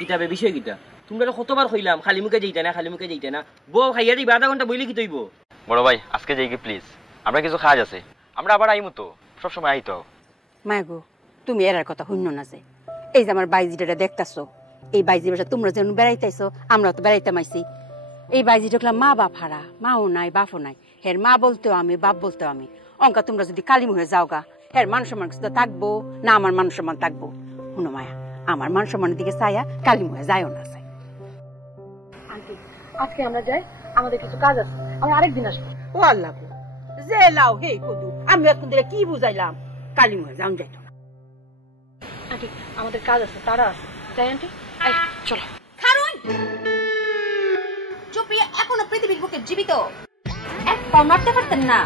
কিতাবে বিষয় কিতা তোমরা কতবার কইলাম খালি মুখে যাইতে না খালি মুখে যাইতে না বউ খাইয়া দিবা আধা ঘন্টা বইলে কি তৈব বড় ভাই আজকে যাই কি প্লিজ আমরা কিছু কাজ আছে আমরা আবার আইমু তো সব সময় আইতো মাগো তুমি এর কথা শুনো না যে এই যে আমার বাইজিটা দেখতাছো এই বাইজি বাসা তোমরা যেন বেড়াইতেছো আমরা তো বেড়াইতে মাইছি এই বাইজি ঢুকলাম মা বাপ হারা মাও নাই বাপও নাই হের মা বলতেও আমি বাপ বলতেও আমি অঙ্কা তোমরা যদি কালিম হয়ে যাওগা হের মান সম্মান কিছু থাকবো না আমার মান সম্মান থাকবো শুনো মায়া আমার মান সম্মানের দিকে চাইয়া কালিম হয়ে যায়ও না চাই আন্টি আজকে আমরা যাই আমাদের কিছু কাজ আছে আমরা আরেকদিন আসবো ও আল্লাহ যে লাও হে কদু আমি এখন দিলে কি বুঝাইলাম কালিম হয়ে যাও যাইতো না আন্টি আমাদের কাজ আছে তারা আছে যাই আন্টি চলো খারুন চুপি এখনো পৃথিবীর বুকে জীবিত এক পা মারতে পারতেন না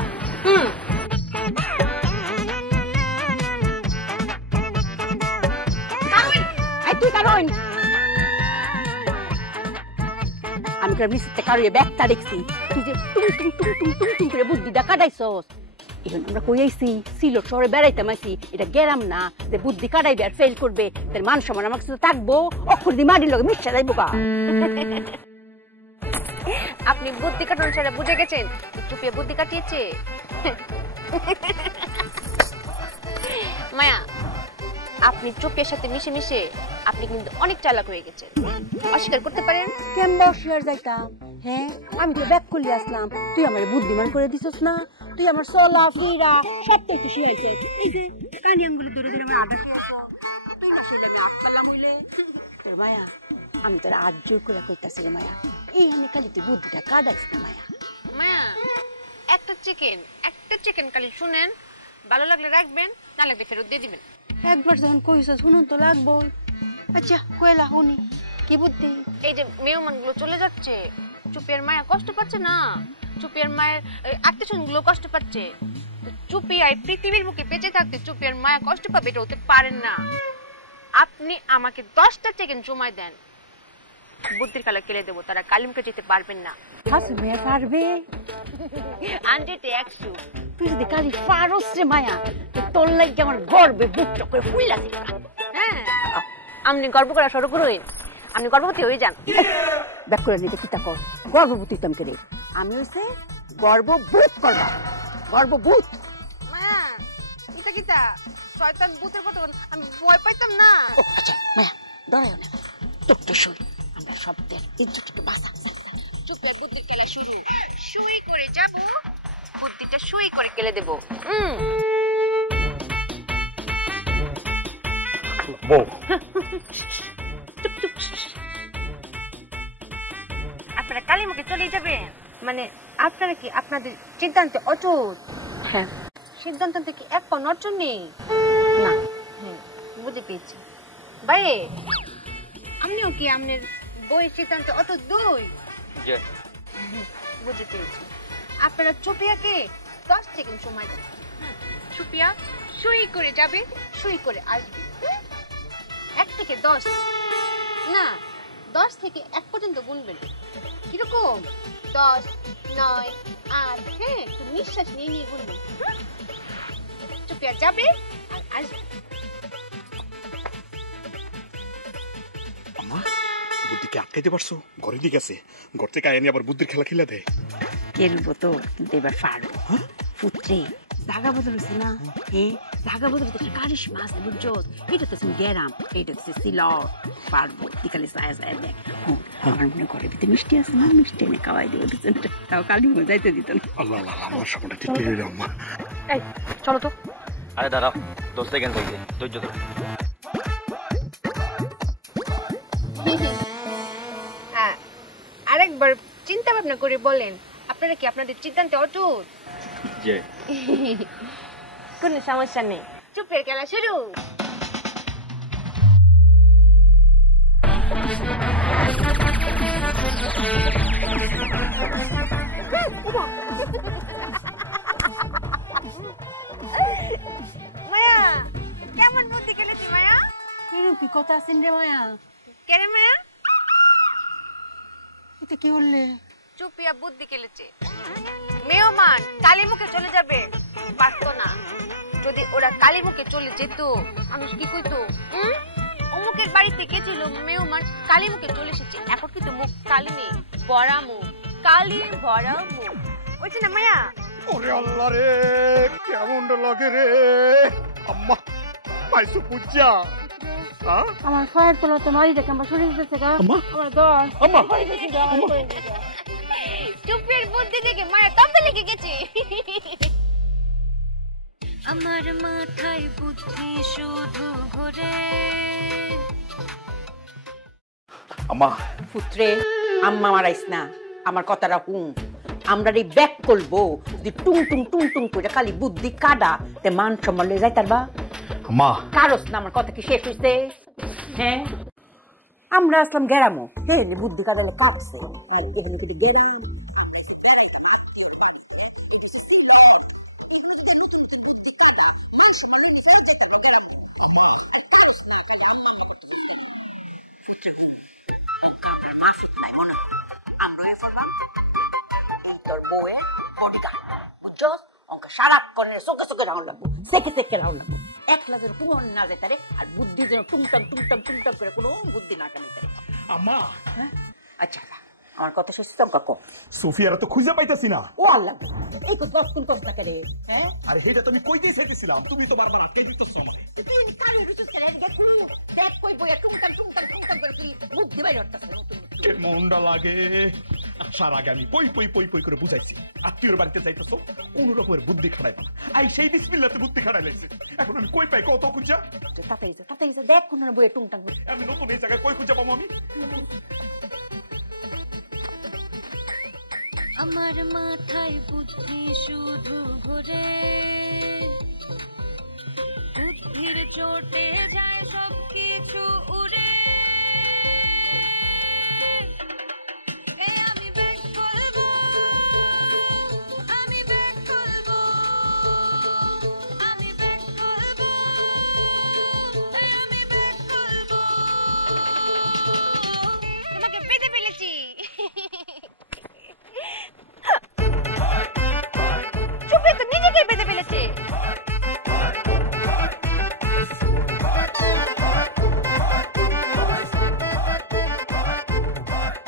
আমি কারো ব্যাগটা দেখছি তুই যে টুম করে বুদ্ধিটা কাটাইছস এখন আমরা কই আইছি সিলেট শহরে বেড়াইতে মাইছি এটা গেরাম না যে বুদ্ধি কাটাইবে আর ফেল করবে তার মান সম্মান আমার কাছে থাকবো অক্ষর দি মাটির লগে মিশে যাইবো গা আপনি বুদ্ধি কাটানো ছাড়া বুঝে গেছেন চুপিয়ে বুদ্ধি কাটিয়েছে মায়া আপনি চুপিয়ের সাথে মিশে মিশে আপনি কিন্তু অনেক চালাক হয়ে গেছেন অস্বীকার করতে পারেন কেমবা অস্বীকার যাইতাম হ্যাঁ আমি তো ব্যাক করলে আসলাম তুই আমার বুদ্ধিমান করে দিছস না তুই আমার চলা ফিরা সবটাই তো শিখাইছ এই যে কানি আঙ্গুলে ধরে ধরে আমার আদা শিখাইছ তুই না শিখলে আমি আট পারলাম হইলে তোর মায়া আমি তোর আজ জোর করে কইতাছি রে মায়া এই আমি খালি তুই বুদ্ধিটা কাটাইস না মায়া মায়া একটা চিকেন খালি শুনেন ভালো লাগলে রাখবেন না লাগলে ফেরত দিয়ে দিবেন একবার যখন কইছ শুনুন তো লাগবো আচ্ছা কইলা হুনি কি বুদ্ধি এই যে মেহমানগুলো চলে যাচ্ছে চুপিয়ার মায়া কষ্ট পাচ্ছে না চুপিয়ার মায়ের আত্মীয়স্বজনগুলো কষ্ট পাচ্ছে চুপিয়ায় পৃথিবীর বুকে বেঁচে থাকতে চুপিয়ার মায়া কষ্ট পাবে এটা হতে পারেন না আপনি আমাকে 10টা চিকেন জমায় দেন বুদ্ধির খেলা খেলে দেবো তারা কালিমকে যেতে পারবেন না হাসু মেয়ে পারবে আন্টি ট্যাক্সু তুই যদি কালি পারস রে মায়া তোর লাগে আমার গর্বে বুকটা করে ফুইলা দিল হ্যাঁ আপনি গর্ব করা শুরু করুন আপনি গর্ভবতী হয়ে যান ব্যাক করে নিতে কিতা কর গর্ভবতী তাম করে আমি হইছে গর্ভভূত করবা গর্ভভূত মায়া এটা কিতা শয়তান ভূতের কথা আমি ভয় পাইতাম না ও আচ্ছা মায়া ডরায়ও না তো শুন আমরা শব্দের ইজ্জতকে বাঁচা চুপের বুদ্ধির খেলা শুরু শুই করে যাব বুদ্ধিটা শুই করে খেলে দেব বউ আপনারা কালিমুখে চলে যাবেন মানে আপনারা কি আপনাদের সিদ্ধান্তে অটুট হ্যাঁ সিদ্ধান্ত থেকে এক পা নড়চড় নেই না হ্যাঁ বুঝে পেয়েছি বাইরে আপনিও কি আপনার বইয়ের সিদ্ধান্তে অটুট দুই বুঝে পেয়েছি আপনারা চুপিয়াকে 10 সেকেন্ড সময় দেন চুপিয়া সুই করে যাবে সুই করে আসবে 1 থেকে 10 না 10 থেকে 1 পর্যন্ত গুনবেন কিরকম 10 9 8 হ্যাঁ একটু নিঃশ্বাস নিয়ে নিয়ে গুনবেন চুপিয়া যাবে আর আসবে আম্মা বুদ্ধিকে আটকাইতে পারছো ঘরে দিয়ে গেছে ঘর থেকে আয়নি আবার বুদ্ধির খেলা খেলা দেয় খেলবো তো কিন্তু এবার পারবো পুত্রে জায়গা বদল হয়েছে না হ্যাঁ জায়গা বদল হচ্ছে কারিশ মাছ বুঝছো এটা তো গেরাম এটা তো সিলট পারবো বিকালে সায়া সায়া দেখ আমার মনে ঘরে ভিতরে মিষ্টি আছে না মিষ্টি এনে খাওয়াই দিও তাও কালি মনে যাইতে দিত না আল্লাহ আল্লাহ আমার সামনে ঠিক করে রে আম্মা এই চলো তো আরে দাঁড়াও 10 সেকেন্ড হইছে ধৈর্য ধরো আরেকবার চিন্তা ভাবনা করে বলেন আপনারা কি আপনাদের সিদ্ধান্তে অটুট জি কোনো সমস্যা নেই চুপের খেলা শুরু মায়া কেমন বুদ্ধি খেলেছি মায়া এরকম কি কথা আছেন রে মায়া কেরে মায়া এটা কি বললে চুপিয়া বুদ্ধি খেলেছে মেহমান কালিমুখে চলে যাবে পারতো না যদি ওরা কালিমুখে চলে যেত মানুষ কি কইতো অমুকের বাড়িতে কে ছিল মেহমান কালী মুখে চলে এসেছে। এখন কিন্তু মুখ কালী নেই, বড়া মুখ, কালীর বড়া মুখ। ওইছে না মায়া? ওরে আল্লাহ রে, কেমন লাগে রে আম্মা, পাইছো পূজা? আমার ফায়ার তোলা তো মারি দেখে আমার শরীর দিতেছে গা। আমার দর আম্মা চুপের বুদ্ধি দেখে মায়া তবে লেগে গেছে। আমার মাথায় বুদ্ধি শুধু ঘোরে। আম্মা পুত্রে আম্মা মারাইস না, আমার কথাটা হুম। আমরা এই ব্যাক করবো যদি টুং টুং টুং টুং করে খালি বুদ্ধি কাটা তে মান সম্মান লয়ে যাই তারবা। আম্মা কারস না, আমার কথা কি শেষ হইছে? হ্যাঁ আমরা আসলাম গেরামো, বুদ্ধি কাটালে কাঁপছে। তোর বউয়ে সারাক্ষণে চোখে চোখে রাউন্ড লাগবো, সেকে সেকে রাউন্ড লাগবো, একলা যেন কোনো না যেতে পারে, আর বুদ্ধি যেন টুংটাং টুংটাং টুংটাং করে কোনো বুদ্ধি না টানিতে পারে। আম্মা আচ্ছা আমার কথা শেষ তো কাকো। সোফিয়ারা তো খুঁজে পাইতাছি না। ও আল্লাহ, এই তো 10 কোন কথা রে। হ্যাঁ আরে হেটা তুমি কই দিয়ে চাইতেছিলাম, তুমি তো বারবার আটকে দিতেছ আমাকে। তুই কারে রুচুস করে দেখু, দেখ কই বইয়া টুংটাং টুংটাং টুংটাং করে কি বুদ্ধি বাইরে হচ্ছে নতুন। কেমনটা লাগে, সার আগে আমি পই পই পই পই করে বুঝাইছি, আত্মীয়র বাড়িতে যাইতেছো কোন রকমের বুদ্ধি খাড়াই না, আই সেই বিসমিল্লাতে বুদ্ধি খাড়াই লাইছে। এখন আমি কই পাই কত খুঁজা? তাতেই দেখ কোন বইয়া টুংটাং। আমি নতুন এই জায়গায় কই খুঁজা পাবো আমি? আমার মাথায় বুদ্ধি শুধু ঘোরে, বুদ্ধির চোটে যায় সব কিছু উড়ে। আমি ব্যাক করবো, আমি ব্যাক করবো, আমি ব্যাক করবো, আমি ব্যাক করবো। তোমাকে পেতে ফেলেছি। চুপে তো নিজেকে পেতে ফেলেছে।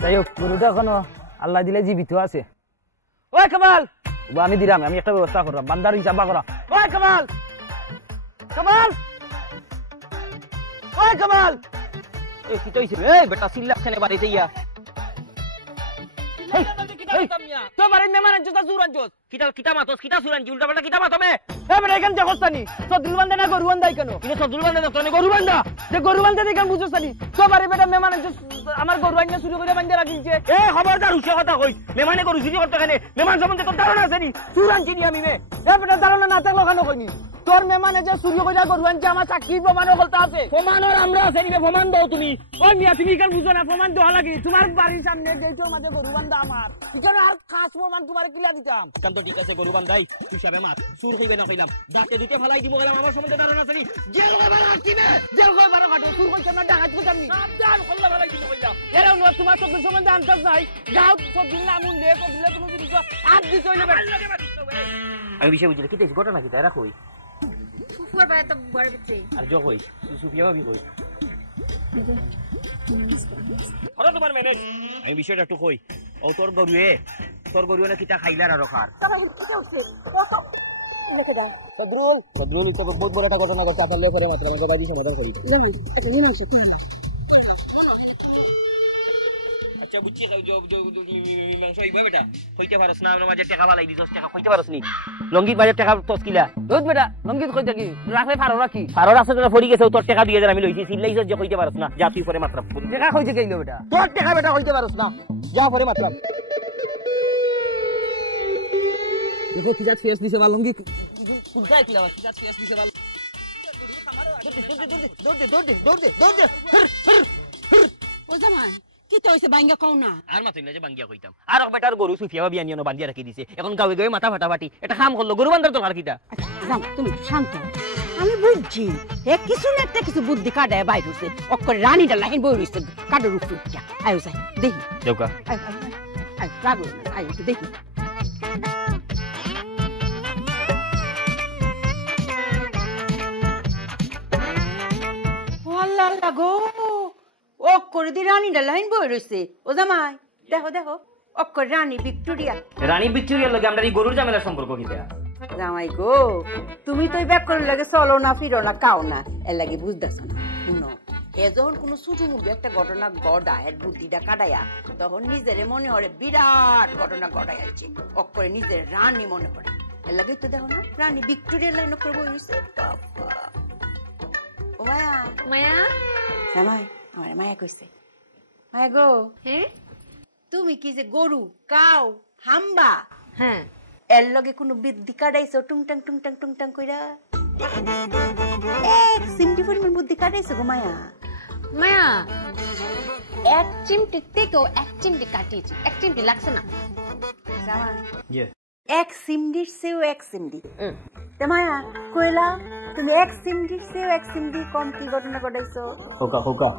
যাই হোক, গরুটা এখনো আল্লাহ দিলে জীবিত আছে। ওই কামাল, আমি দিলাম, আমি একটা ব্যবস্থা করলাম, বান্দার হিসাব করা। ওই কামাল, কামাল, ওই কামাল, এই কি হইছে? এই বেটা সিল্লাখানে বাড়িতে ইয়া তো বাড়ির মেহমান আনছস, জুর আনছস, কিতা মাতস, কিতা সুরানজি, উল্টা পাল্টা কিতা মাতমে। এ বেটা এখান থেকে হস্তানি সদরুল বান্দা না গরু বান্দাই কেন? কিন্তু সদরুল বান্দা না, তোনে গরু বান্দা, যে গরু বান্দা দেখেন বুঝছনি তো বাড়ি বেটা মেহমান আনছস, আমার গরু আইনা চুরি করে বান্দা রাখিছে। এ খবরদার, উচ্চ কথা কই, মেহমানে গরু চুরি করতে কেন? মেহমান সম্বন্ধে তোর ধারণা আছে নি? সুরানজি নি আমি মে। এ বেটা ধারণা না থাকলো কেন কইনি? তোর মেহমানে যে চুরি করে গরু আনছে, আমার সাক্ষী প্রমাণ বলতে আছে। প্রমাণর আমরা আছে নিবে, প্রমাণ দাও তুমি। ওই মিয়া তুমি কেন বুঝো না? প্রমাণ দেওয়া লাগি, তোমার বাড়ির সামনে যেইটোর মাঝে গরু বান্ধা আমার, এখানে আর খাস প্রমাণ তোমার কিলা দিতাম। কাম তো ঠিক আছে, গরু বান্ধাই তুই সাবে মাছ চুর হইবে না কইলাম, দাঁতে দুতে ফলাই দিব গেলাম, আমার সম্বন্ধে ধারণা আছে নি? জেল কইবার আসিবে, জেল কইবার কাটো, চুর কইছ না, ডাকাত কইতাম নি, সাবধান কল্লা ফলাই দিব কইলাম। এরা ন তোমার সব সম্বন্ধে আনতাস নাই, যাও সব দিন নামুন দে, সব দিলে তুমি বুঝছো আর দিছ হইলে আমি বিষয় বুঝলে কি দেখি ঘটনা কি তাই রাখই ফুফুর বাড়ি তো বড় বিচ্ছে আর জো কই সুফিয়া ভাবি কই হলো তোমার ম্যানেজ। আমি বিষয়টা একটু কই, ও তোর গরুয়ে না কিটা খাইলার আর খার সদরুল তো বহুত বড় একটা ঘটনা ঘটে, আপনার লেফারে মাত্র আমি বাড়ি সমাধান করি। আচ্ছা বুঝছি, মাংস হইবা বেটা হইতে পারস না, আমার মাঝে টাকা বালাই দিছস, টাকা কইতে পারস নি? লঙ্গিত বাজার টাকা তসকিলা দুধ বেটা, লঙ্গিত কইতে কি রাখলে ফারো রাখি, ফারো রাখছে তোরা ফরি গেছে, তোর টাকা 2000 আমি লইছি, সিল্লাইছস যে কইতে পারস না, যা তুই পরে মাত্রা টাকা কইতে গেইলো বেটা, তোর টাকা বেটা কইতে পারস না, যা পরে মাত্রা। দেখো কি জাত ফেস দিছে, লঙ্গি কুলকায় কি আবার কি জাত ফেস দিছে, দৌড় দে ও জামাই কি তো হইছে বাঙ্গা কও না? আর মাতই না যে বাঙ্গিয়া কইতাম, আর বেটার গরু সুফিয়া ভাবি আনিও বান্ধিয়া রাখি দিছে, এখন গাবে গাবে মাথা ফাটাফাটি, এটা কাম করলো, গরু বান্ধার দরকার কিটা? জাম তুমি শান্ত, আমি বুঝছি এ কিছু না একটা কিছু বুদ্ধি কাটায় বাইর হইছে, অক্কর রানীটা লাইন বই হইছে কাডর উপর যা আয়ো যাই দেখি দেউকা আয় রাগো আয় একটু দেখি। ও আল্লাহ আল্লাহ গো, ও অক্ষরে দি রানীটা লাইন বই রয়েছে ও জামাই দেখো দেখো অক্ষর রানী ভিক্টোরিয়া রানী ভিক্টোরিয়ার লগে আমরা এই গরুর ঝামেলার সম্পর্ক কি দেয়া জামাই গো তুমি তো ব্যাক করে লাগে চলো না ফিরো না কাও না এর লাগে বুঝতেছ না শুনো এ যখন কোনো ছোটো মুখে একটা ঘটনা ঘটা এর বুদ্ধিটা কাটাইয়া তখন নিজের মনে হরে বিরাট ঘটনা ঘটাই আছে অক্ষরে নিজের রানী মনে পড়ে এর লাগে তো দেখো না রানী ভিক্টোরিয়া লাইন অক্ষর বই রয়েছে ও মায়া মায়া জামাই আমার মায়া কইছে মায়া গো হ্যাঁ তুমি কি যে গরু কাও হাম্বা হ্যাঁ এর লগে কোনো বুদ্ধি কাটাইছো টুংটাং টুংটাং টুংটাং কইরা এক সিমটি পরিমাণ বুদ্ধি কাটাইছো গো মায়া মায়া এক চিমটি থেকেও এক চিমটি কাটিয়েছি এক চিমটি লাগছে না জামাই ইয়ে এক সিমডির চেয়েও এক সিমডি তে মায়া কইলা তুমি এক সিমডির চেয়েও এক সিমডি কম কি ঘটনা ঘটাইছো হোকা হোকা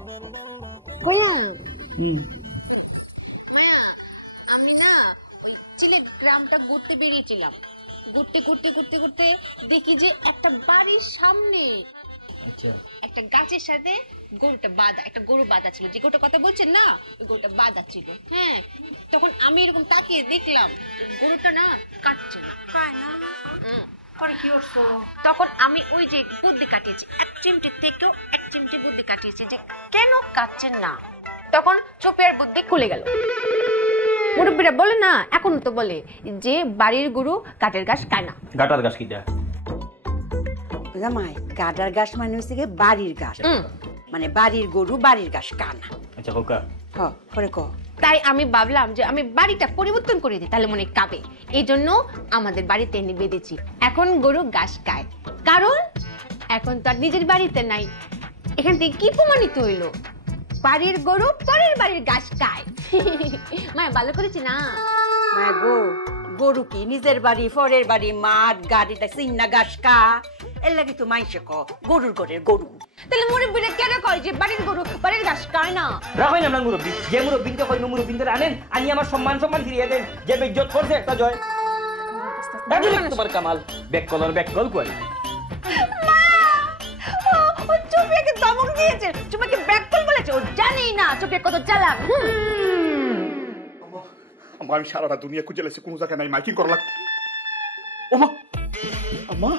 কইয়া মায়া আমি না ওই সিলেট গ্রামটা ঘুরতে বেরিয়েছিলাম ঘুরতে ঘুরতে ঘুরতে ঘুরতে দেখি যে একটা বাড়ির সামনে আচ্ছা একটা গাছের সাথে গরুটা বাঁধা একটা গরু বাঁধা ছিল যে গরুটা কথা বলছেন না ওই গরুটা বাঁধা ছিল হ্যাঁ তখন আমি এরকম তাকিয়ে দেখলাম গরুটা না কাটছে না পরে কি করছো তখন আমি ওই যে বুদ্ধি কাটিয়েছি এক চিমটি থেকেও এক চিমটি বুদ্ধি কাটিয়েছি যে কেন কাটছেন না তখন চোপের বুদ্ধি খুলে গেল মুরব্বীরা বলে না এখন তো বলে যে বাড়ির গরু কাঠের ঘাস খায় না গাটার গাছ কি দেয়া জামাই গাডার ঘাস মানে হচ্ছে গিয়ে বাড়ির ঘাস মানে বাড়ির গরু বাড়ির ঘাস কানা আচ্ছা হোকা হ পরে ক তাই আমি ভাবলাম যে আমি বাড়িটা পরিবর্তন করে দিই তাহলে মনে কাবে এই জন্য আমাদের বাড়িতে এনে বেঁধেছি এখন গরু ঘাস খায় কারণ এখন তো আর নিজের বাড়িতে নাই এখান থেকে কি প্রমাণিত হইলো বাড়ির গরু পরের বাড়ির ঘাস খায় মায়া ভালো করেছি না মায়া গো গরু কি নিজের বাড়ি পরের বাড়ি মাঠ গাড়িটা চিন্না ঘাস কা এর লাগে তো মাইসে ক গরুর ঘরের গরু তাহলে মুরব্বীরা কেন কয় যে বাড়ির গরু বাড়ির ঘাস খায় না রাখেন আপনার মুরব্বী যে মুরব্বীকে কই মুরব্বীদের আনেন আনি আমার সম্মান ফিরিয়ে দেন যে বেজ্জত করছে একটা জয় তোমার কামাল ব্যাক কল কই ও চুপিয়াকে ধমক দিয়েছে চুপিয়াকে ব্যাককল বলেছে ও জানেই না চুপিয়া কত চালাক আমি সারাটা দুনিয়া খুঁজে লেছি কোনো জায়গায় নাই মাইকিং করা লাগবে ওমা আম্মা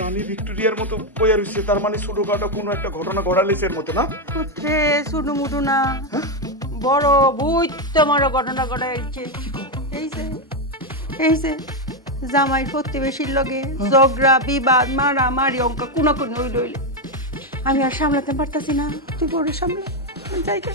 রানী ভিক্টোরিয়ার মতো বইয়া রয়েছে তার মানে ছোটখাটো কোনো একটা ঘটনা ঘটালেছে এর মতো না পুত্রে শুনু মুটু না বড় বুঝ তোমার ঘটনা ঘটাইছে এই যে জামাই প্রতিবেশীর লগে ঝগড়া বিবাদ মারামারি অঙ্ক কোন হইলে আমি আর সামলাতে পারতাছি না তুই বড় সামলা যাইতে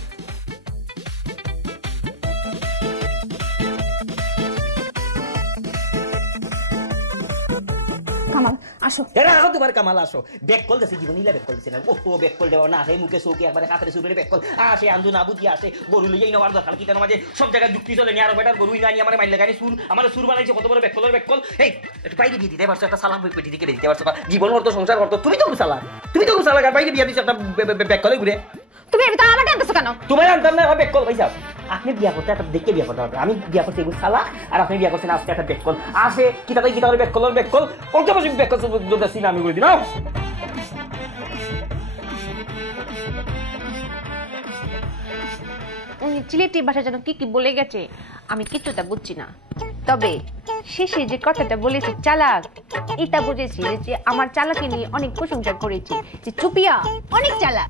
কামাল আসো এরা আহ তোমার কামাল আসো ব্যাক কল দেছে জীবন ইলা ব্যাক কল দিছে না ও ব্যাক কল দেওয়া না হে মুখে চৌকি একবারে হাতের সুপরে ব্যাক কল আসে আন্দু না বুঝি আসে গরু লইয়াই নেওয়ার দরকার কি মাঝে সব জায়গায় যুক্তি চলে নিয়ে আর বেটার গরুই না নিয়ে আমার মাইল লাগানি সুর আমার সুর বানাইছে কত বড় ব্যাক কল এই একটু বাইরে দিয়ে দিতে পারছো একটা সালাম পেটি দিকে দিতে পারছো জীবন করতো সংসার করতো তুমি তো সালাক আর বাইরে বিয়া দিছ একটা ব্যাক কলে ঘুরে তুমি এটা আমার টানতেছো কেন তোমার আনতাম না ব্যাক কল ভাইসা আপনি বিয়া করতে একটা দেখে বিয়া করতে হবে আমি বিয়া করতে এগুলো সালা আর আপনি বিয়া করছেন আজকে একটা ব্যাক কল আসে কি তাহলে ব্যাক কল কত বছর ব্যাক কল যদি সিনা আমি করে দিলাম চিলেটি ভাষা যেন কি কি বলে গেছে আমি কিছুটা বুঝছি না তবে শেষে যে কথাটা বলেছে চালাক এটা বুঝেছি যে আমার চালাকি নিয়ে অনেক প্রশংসা করেছি যে চুপিয়া অনেক চালাক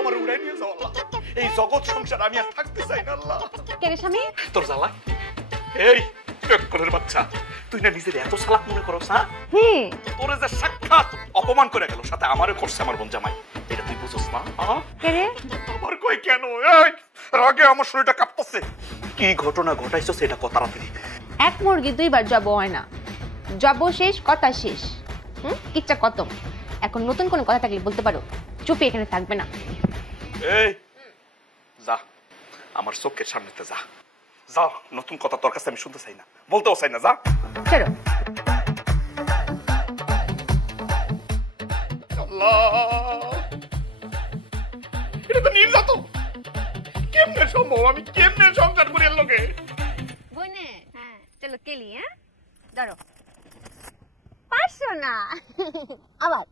আমার উড়াই নিয়ে যাও আল্লাহ এই জগৎ সংসার আমি আর থাকতে চাই না আল্লাহ কে রে স্বামী তোর জ্বালা এই পেটকলের বাচ্চা তুই না নিজের এত চালাক মনে করছ না তোরে যে সাক্ষাৎ অপমান করে গেল সাথে আমারও করছে আমার বোন জামাই এটা তুই বুঝছ না কে রে আমার কই কেন এই রাগে আমার শরীরটা কাঁপতেছে কি ঘটনা ঘটাইছো সেটা কত তাড়াতাড়ি এক মুরগি দুইবার জব হয় না জব শেষ কথা শেষ কিচ্ছা খতম এখন নতুন কোন কথা থাকলে বলতে পারো চুপি এখানে থাকবে না এই যা আমার চোখের সামনেতে যা যা নতুন কথা তোর কাছে আমি শুনতে চাই না বলতেও চাই না যা চলো এটা তো নির্যাতন কেমনে সম্ভব আমি কেমনে সংসার করি এর লগে বইনে হ্যাঁ চলো কেলি হ্যাঁ ধরো পারছো না আবার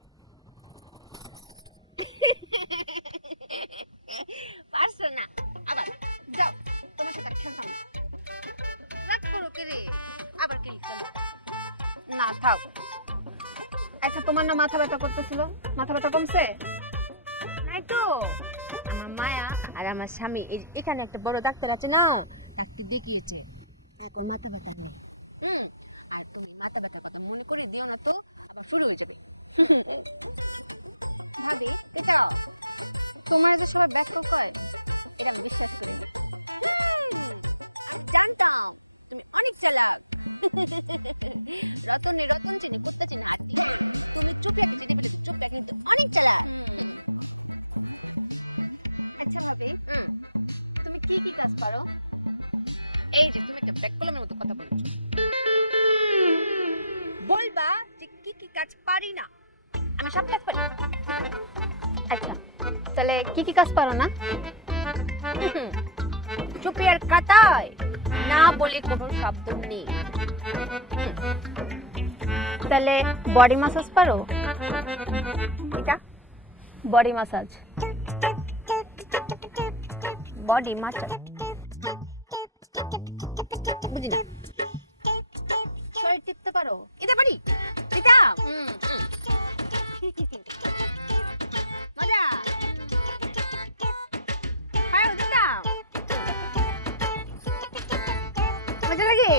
খাও। আচ্ছা তোমার না মাথা ব্যথা করতেছিল, মাথা ব্যথা কমছে? নাই তো। আমার মায়া আর আমার স্বামী এখানে একটা বড় ডাক্তার আছে না, ডাক্তার দেখিয়েছে, এখন মাথা ব্যথা নেই। আর তুমি মাথা ব্যথার কথা মনে করে দিও না তো, আবার শুরু হয়ে যাবে। ভাবি এটা তোমার যে সবাই ব্যস্ত হয় এটা বিশ্বাস করি না। জানতাম তুমি অনেক চালাক। রতন চিনি করতে চিনি তুমি চুপে চুপে কিন্তু অনেক চালাক। আচ্ছা ভাবি তুমি কি কি কাজ পারো? এই যে তুমি একটা ব্যাক কলমের মতো কথা বলছো, বলবা যে কি কি কাজ পারি না। আমি সব কাজ পারি। আচ্ছা তাহলে কি কি কাজ পারো না? চুপি আর কাটায় না বলে কোনো শব্দ নেই। তাহলে বডি ম্যাসাজ পারো? এটা বডি ম্যাসাজ, বডি ম্যাসাজ বুঝি না। শরীর টিপতে পারো? এটা পারি। এটা মজা পারো? এটা মজা লাগে।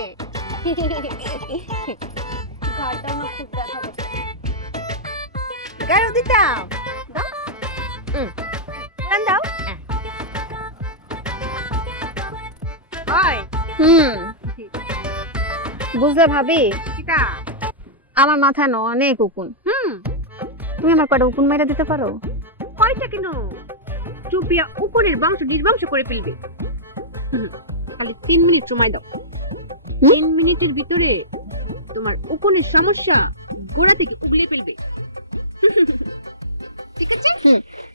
ঘাড়টা না খুব ব্যথা করছে, গাড়ো দিতাম। দাও উড়ান দাও। বুঝলে ভাবি আমার মাথা ন অনেক উকুন। তুমি আমার কটা উকুন মেরে দিতে পারো? কয়টা কেন, চুপিয়া উপরের বংশ নির্বংশ করে ফেলবে। খালি 3 মিনিট সময় দাও। 3 মিনিটের ভিতরে তোমার উকুনের সমস্যা গোড়া থেকে উগলিয়ে ফেলবে। ঠিক আছে,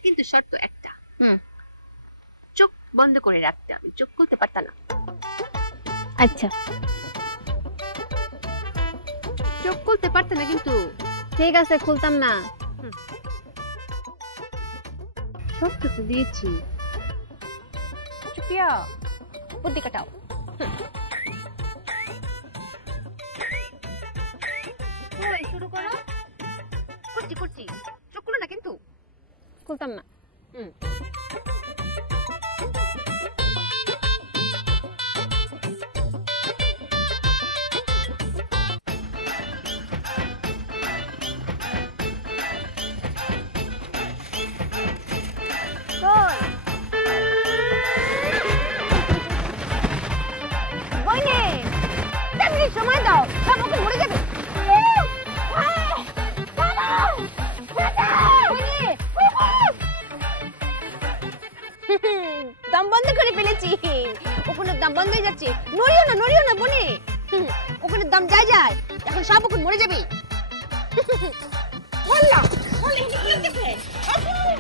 কিন্তু শর্ত একটা, চোখ বন্ধ করে রাখতে হবে, চোখ খুলতে পারতা না। আচ্ছা চোখ খুলতে পারতে না কিন্তু? ঠিক আছে খুলতাম না। সব কিছু দিয়েছি, চুপিয়া বুদ্ধি কাটাও। শুরু করো। করছি চোখ খুলো না কিন্তু। খুলতাম না। সময় দাও, সব ওকে মরে যাবে। দম বন্ধ করে ফেলেছি, ওখানে দম বন্ধ হয়ে যাচ্ছে। নড়িও না বনে, ওখানে দম যায়, এখন সব ওখানে মরে যাবে।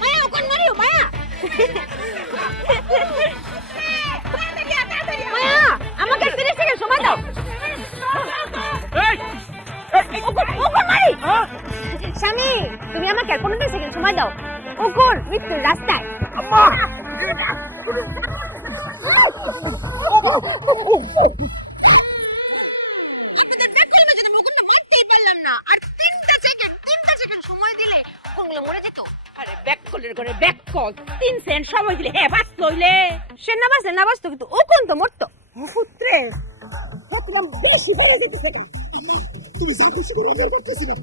মায়া ওখানে নড়িও, মায়া আমাকে 30 সেকেন্ড সময় দাও। স্বামী তুমি আমাকে 15 সেকেন্ড সময় দাও। ওকর মৃত্যুর রাস্তায়। আপনাদের ব্যাককল মেজে আমি ওখানে মারতেই পারলাম না, আর 3টা সেকেন্ড সময় দিলে ওগুলো মরে যেত। আরে ব্যাককলের ঘরে ব্যাককল 3 সেকেন্ড সময় দিলে হে বাস লইলে সে না বাসতো, কিন্তু ও কোন তো মরতো। পুত্রে একদম বেশি বেড়ে যেতেছে। তুমি যা কিছু করে আমি করতেছি না।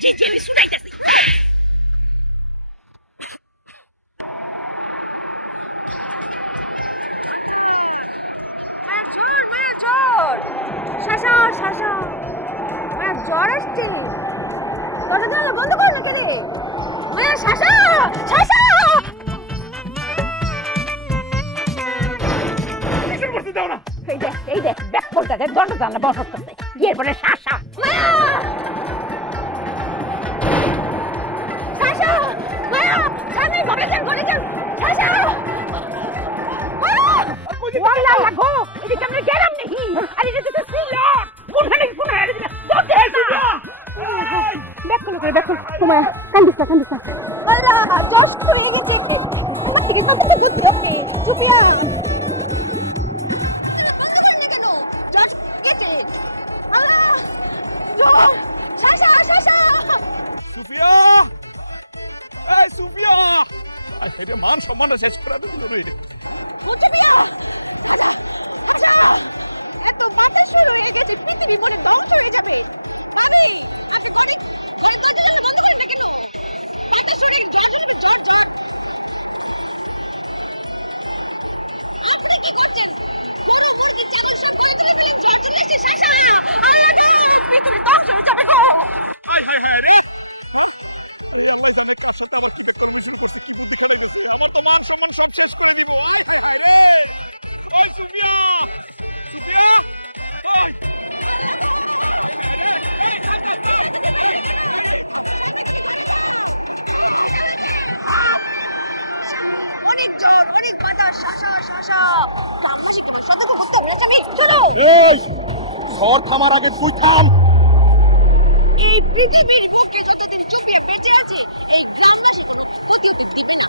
জি আমি শুনাইতেছি। শাসা জ্বর আসছে, দরজা বন্ধ করো না কেন? মায়া শাসা এই দেখ ব্যাক করতে দেখ, দরজা জানলা বন্ধ করতে গিয়ে বলে শাসা। মায়া স্বামী ঘরে যান শাসা। ওয়াল্লাহ লাগো এদিকে আমরা গেলাম নাকি? আরে এটা তো সিলট কোনখানে আরে তোতে ব্যাক করো তোমার কান্দিস না। আল্লাহ জশ হয়ে গেছে। সুপিয়া সুফিয়া এই সুফিয়া আরে মান সম্মান শেষ করে দিল রে এত বাতাস শুরু হয়ে গেছে পৃথিবী বড় ধ্বংস হয়ে যাবে আরে আপনি অনেক বন্ধ করেন না কেন এই শরীর জল হবে জল জল আপনি কি করছেন বড় বড় জীবন সব বন্ধ করে দিলেন জল চলে এসে শেষ আল্লাহ পৃথিবী ধ্বংস হয়ে যাবে গো হায় হায় হায় রে আমার তো মান সম্মান সব শেষ করে দিব এই সুফিয়া ঝড় থামার আগে তুই থাম এই পৃথিবীর বুকে যতদিন চুপিয়া বেঁচে আছে এই গ্রামবাসী ক্ষতি করতে পারে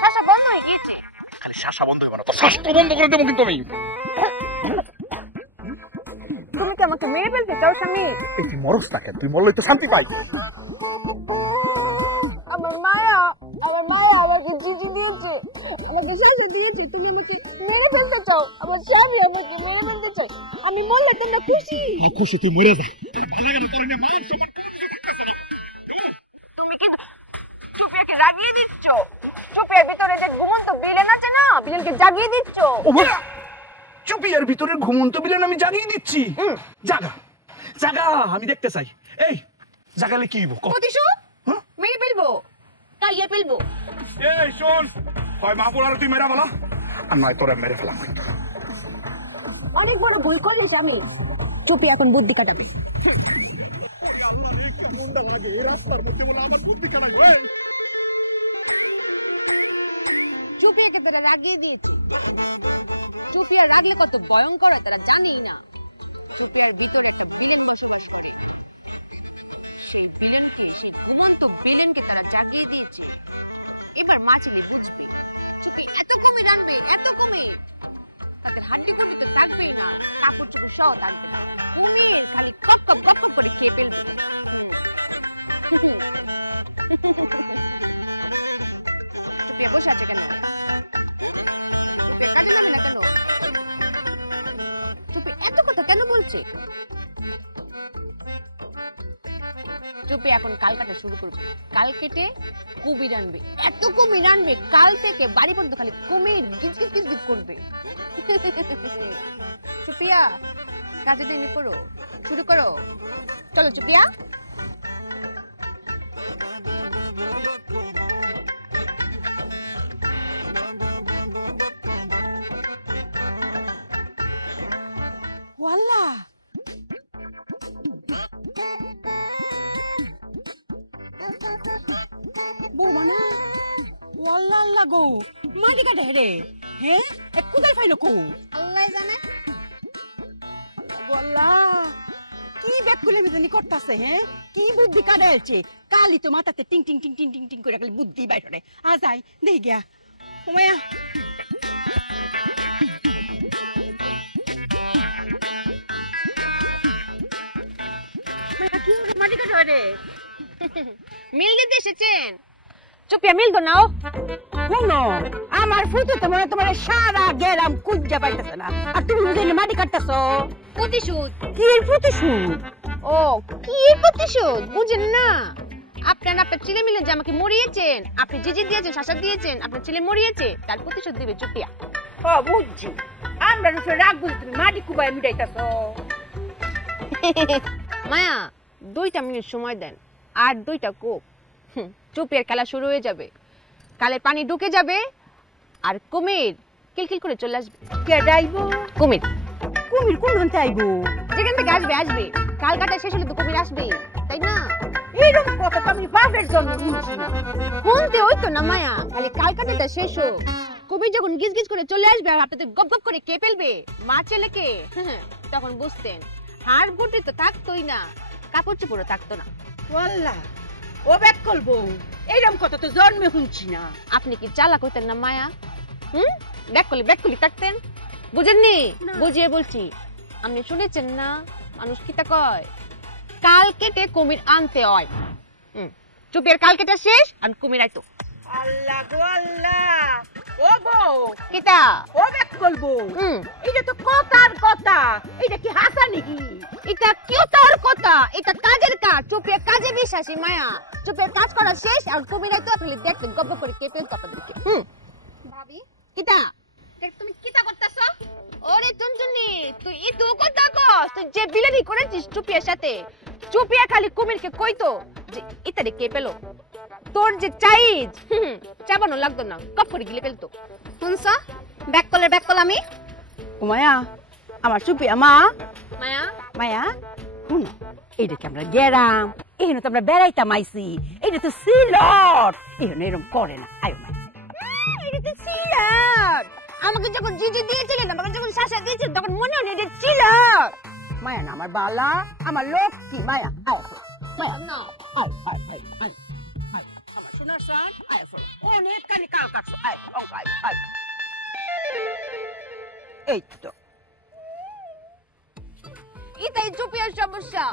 শাসা বন্ধ হয়ে গেছে শাসা বন্ধ হবে না তো শাস্ত্র বন্ধ করে দেবো কিন্তু আমি তুমি কি আমাকে মেরে ফেলতে চাও স্বামী এই তুই মরস না কেন তুই মরলেই তো শান্তি পাই আমার মায়া আমাকে চিঠি দিয়েছে আমাকে শাসা দিয়েছে তুমি আমাকে মেরে ফেলতে চাও আমার স্বামী আমাকে মেরে ফেলতে চাই আমি মরলে তোমরা খুশি খুশি তুই মরে যা ভালো লাগে না তোর মান সম্মান তুমি কি চুপিয়াকে রাগিয়ে দিচ্ছ চুপিয়ার ভিতরে যে ঘুমন্ত বিলেন আছে না বিলেনকে জাগিয়ে দিচ্ছ চুপিয়ার ভিতরে ঘুমন্ত বিলেন আমি জাগিয়ে দিচ্ছি জাগা জাগা আমি দেখতে চাই এই জাগালে কি হইব প্রতিশোধ মেরে ফেলবো তাইয়ে ফেলবো এই শোন হয় মা বলার তুই মেরা বলা আর নয় তোরা মেরে ফেলাম অনেক বড় ভুল করলে স্বামী চুপি এখন বুদ্ধি কাটাবে চুপিয়াকে তারা রাগিয়ে দিয়েছে চুপিয়া রাগলে কত ভয়ঙ্কর তারা জানি না চুপিয়ার ভিতরে একটা বিলেন বসবাস করে সেই বিলেনকে সেই ঘুমন্ত বিলেনকে তারা জাগিয়ে দিয়েছে এবার মাছলি বুঝবে চুপি এত কমে রানবে এত কমে তাদের হাড্ডি করবে তো থাকবেই না কাপড় চোপড় সহ থাকবে না কুমির খালি খপ খপ খপ খপ করে খেয়ে ফেলবে বসে আছে কেন চুপি এত কথা কেন বলছে চুপি এখন কাল কাটা শুরু করবে কাল কেটে কুমির আনবে এত কুমির আনবে কাল থেকে বাড়ি পর্যন্ত খালি কুমির গিজ গিজ গিজ গিজ করবে চুপিয়া কাজে নেমে পড়ো শুরু করো চলো চুপিয়া ওয়াল্লাহ বৌমানা ওয়াল্লাহ আল্লাহ গো মাটি কাটে রে হ্যাঁ এক কোদাল ফাইলো কো আল্লাহ জানে ওয়াল্লাহ কি বেকুলে মিজানি করতাছে হ্যাঁ কি বুদ্ধি কাটাইছে কালি তো মাথাতে টিং টিং টিং টিং টিং টিং করে খালি বুদ্ধি বাইরে আ যাই দেই গিয়া ওমায়া মাটি কাটে রে মিল দিতে এসেছেন চুপিয়া মিল তো নাও শুনো আমার ফুটো তো মনে তোমার সারা গেরাম কুজ্জা পাইতেছে না আর তুমি বুঝে মাটি কাটতেছো প্রতিশোধ কি প্রতিশোধ ও কি প্রতিশোধ বুঝেন না আপনার আপনার ছেলে মিলে যে আমাকে মরিয়েছেন আপনি জিজি দিয়েছেন শাসা দিয়েছেন আপনার ছেলে মরিয়েছে তার প্রতিশোধ দিবে চুপিয়া ও বুঝছি আমরা রাগ বুঝি তুমি মাটি কুবায় মিটাইতেছো মায়া 2টা মিনিট সময় দেন আর 2টা কোপ চুপিয়ার খেলা শুরু হয়ে যাবে কালে পানি ঢুকে যাবে আর কুমির কিলকিল করে চলে আসবে কে যাইবো কুমির কুমির কোন হতে আইবো যেখান থেকে আসবে আসবে কাল কাটা শেষ হলে তো কুমির আসবে তাই না এইরকম কথা তো আমি বাপের জন্য শুনছি শুনতে ওই তো না মায়া খালি কাল কাটাটা শেষ হোক কুমির যখন গিজ গিজ করে চলে আসবে আর আপনাদের গপ গপ করে কে ফেলবে মা ছেলেকে তখন বুঝতেন হাড় গুটি তো থাকতোই না কাপড় চোপড়ও থাকতো না। ওয়াল্লাহ ও ব্যাক করবো এইরকম কথা তো জন্মে শুনছি না। আপনি কি চালাক হইতেন না মায়া? ব্যাক করলে থাকতেন? বুঝেননি? বুঝিয়ে বলছি। আপনি শুনেছেন না মানুষ কিতা কয়, কাল কেটে কুমির আনতে হয়। চুপিয়ার কাল কেটে শেষ আর কুমির আইতো। আল্লাহ গো আল্লাহ, ও বউ কিতা ও ব্যাক করবো, এটা তো কথার কথা, এটা কি হাসা নাকি? এটা কি তোর কথা? এটা কাজের কাজ। চুপিয়ার কাজে বিশ্বাসী মায়া। চুপিয়ার কাজ করা শেষ আর কুমির আইতো, আপনি দেখতেন গপ্প করে কেটে আপনাদেরকে। ভাবি কিতা তুমি কিতা করতেছ? ওরে টুনটুনি তুই ইতো কথা কস, তুই যে বিলানি করেছিস চুপিয়ার সাথে। চুপিয়া খালি কুমিরকে কইতো যে ইতারে কে পেলো, তোর যে চাইজ চাবানো লাগতো না, কপ করে গিলে ফেলতো। শুনছ ব্যাক কল আমি। ও মায়া, আমার সুপিয়া মা। মায়া মায়া শুনো, এইটা কি আমরা গেরাম? এখানে তো আমরা বেড়াইতাম আইছি, এইটা তো সিলট, এখানে এরকম করে না। আয়ো মায়া, এটা তো সিলাট। আমাকে যখন জিজি দিয়েছিলেন, আমাকে যখন শাসা দিয়েছিলেন, তখন মনে হয় এটা সিলাট। মায়া না আমার বালা, আমার লক্ষ্মী মায়া। আয় মায়া না আয় আয় আয় আয় আয়, আমার সোনার সান আয় ফলো, অনেক কালি কাল কাটছো। আয় অঙ্ক আয় আয়, এই তো এটাই চুপিয়ার সমস্যা।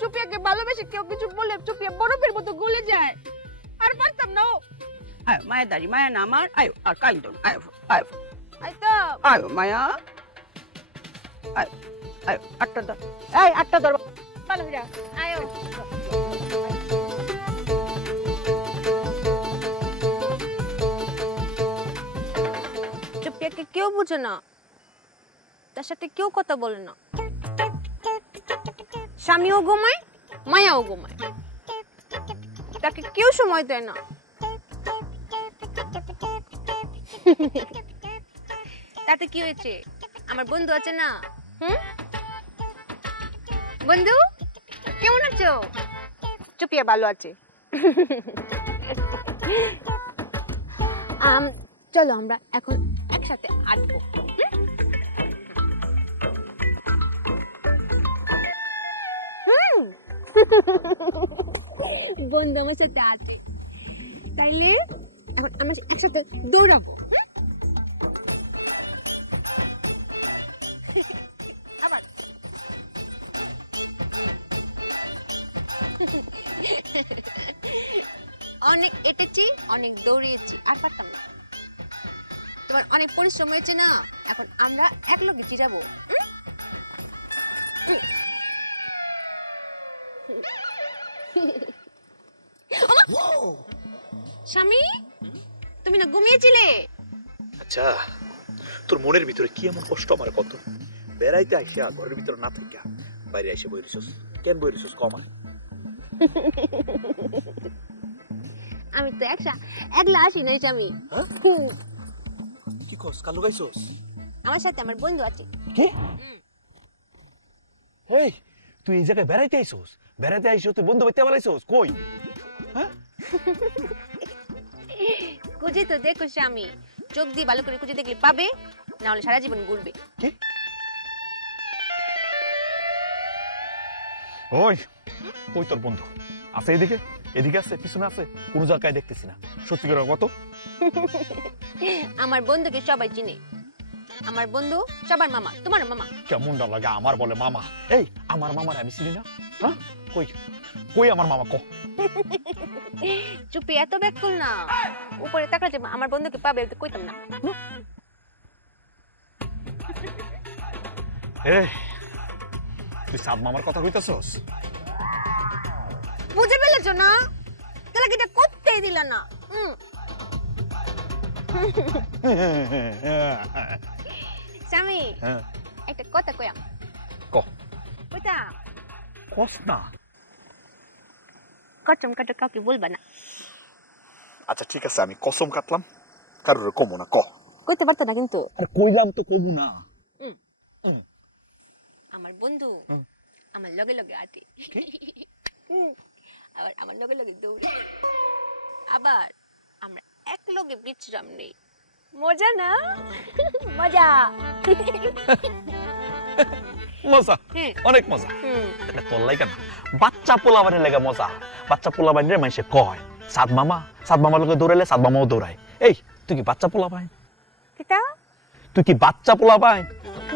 চুপিয়াকে ভালোবেসে কেউ কিছু বলে চুপিয়া বরফের মতো গলে যায়, আর পারতাম না। আয় মায়া দাঁড়ি, মায়া না আমার। আয় আর কালি দোন, আয় আয় আই তো আয় মায়া আয় আয়, আটটা ধর, এই আটটা ধর ভালো হইরা আয়ো। চুপিয়াকে কেউ বুঝে না, তার সাথে কেউ কথা বলে না। স্বামীও ঘুমায়, মায়াও ঘুমায়, তাকে কেউ সময় দেয় না। তাতে কি হয়েছে? আমার বন্ধু আছে না। বন্ধু কেমন আছো? চুপিয়া ভালো আছে। চলো আমরা এখন একসাথে আডবো। বন্ধু আমার সাথে আছে, তাইলে এখন আমরা একসাথে দৌড়াবো। আবার অনেক এটেছি, অনেক দৌড়িয়েছি, আর পারতাম না। তোমার অনেক পরিশ্রম হয়েছে না, এখন আমরা এক লগে জিরাবো। স্বামী তুমি না ঘুমিয়েছিলে? আচ্ছা, তোর মনের ভিতরে কি এমন কষ্ট আমার কত? বেড়াইতে আইসা ঘরের ভিতরে না থাকা বাইরে এসে বই রিসোস, কেন বই রিসোস কমা? আমি তো একলা আসি নাই স্বামী। কি কস, কালো গাইছস? আমার সাথে আমার বন্ধু আছে। কি? এই তুই এই জায়গায় বেড়াইতে আইছস? বেড়াইতে আইছস তুই বন্ধু বাইতে বলাইছস? কই? হ্যাঁ? খুঁজে তো দেখো স্বামী, চোখ দিয়ে ভালো করে খুঁজে দেখলে পাবে, না হলে সারা জীবন ঘুরবে। কি? ওই কই তোর বন্ধু? আছে এদিকে? এদিকে আছে, পিছনে আছে, কোন জায়গায় দেখতেছি না। সত্যি করে কত? আমার বন্ধুকে সবাই চিনে। আমার বন্ধু সবার মামা, তোমার মামা। কেমনটা লাগে আমার বলে মামা? এই আমার মামার আমি চিনি না। হ্যাঁ কই কই আমার মামা? ক চুপি এত ব্যাকুল না, উপরে তাকালে যে আমার বন্ধুকে পাবে কইতাম না। এই তুই সাদ মামার কথা কইতাছস? বুঝে ফেলেছো না? তাহলে কি এটা করতেই দিলা না? স্বামী একটা কথা কইয়াম। ক কইতা কস না। কচম কাটা কাউকে বলবা না। আচ্ছা ঠিক আছে, আমি কসম কাটলাম, কারোর কমু না। ক কইতে পারতো না কিন্তু। আর কইলাম তো কমু না। আমার বন্ধু আমার লগে লগে আটে, আবার আমার লগে লগে দৌড়ে, আবার আমরা এক লগে বিশ্রাম নেই। মজা না? মজা। মজা হ্যাঁ। অনেক মজা হুম এটা তোর লাগে না বাচ্চা পোলাবানের লাগে মজা বাচ্চা পোলাবানের মানুষে কয় সাত মামার লোকে দৌড়াইলে সাত মামাও দৌড়ায় এই তুই কি বাচ্চা পোলাবান কিতা তুই কি বাচ্চা পোলাবান